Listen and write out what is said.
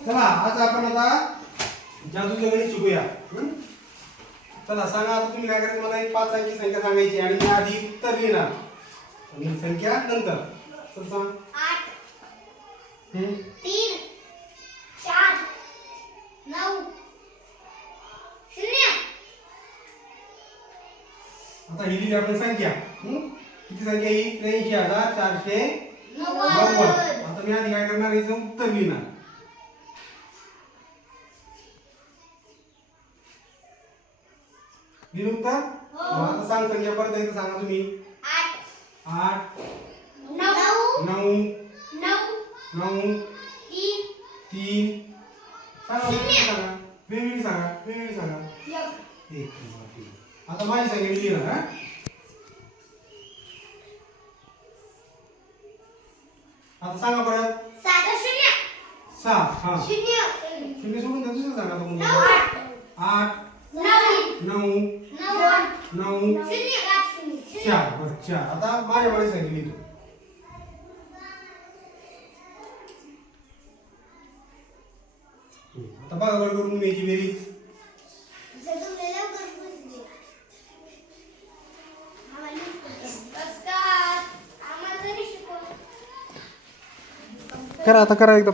चला आज आपण आता जादूचं गणित शिकूया. हं? चला सांगा आता तुम्ही काय करायचं? मला एक पाच अंकी संख्या सांगायची आणि मी आधी उत्तर लिहिणार. आणि संख्या नंतर. चल सांग. आठ? तीन चार नऊ शून्य. आता ही लिहिली आपण संख्या? किती संख्या ही त्र्याऐंशी हजार चारशे नव्वद. नव्वद. आता मी आधी काय करणार याचं उत्तर लिहिणार. उत्तर हो. आता सांग संख्या परत एकदा सांगा तुम्ही. आठ. नऊ. नऊ. तीन. सांगा. सांगा. वेगवेगळी सांगा वेगवेगळी सांगा. एक. आता माझी संख्या मी लिहिणार हा? आता सांगा परत. सहा हा. शून्य. शून्य सोडून द्या दुसरं सांगा. आठ. आठ नऊ. नऊ. चार बरं चार. आता माझ्या माझी संख्या लिहितो. हम्म, आता बघा बरं करून मी याची बेरीज. करा आता करा एकदा.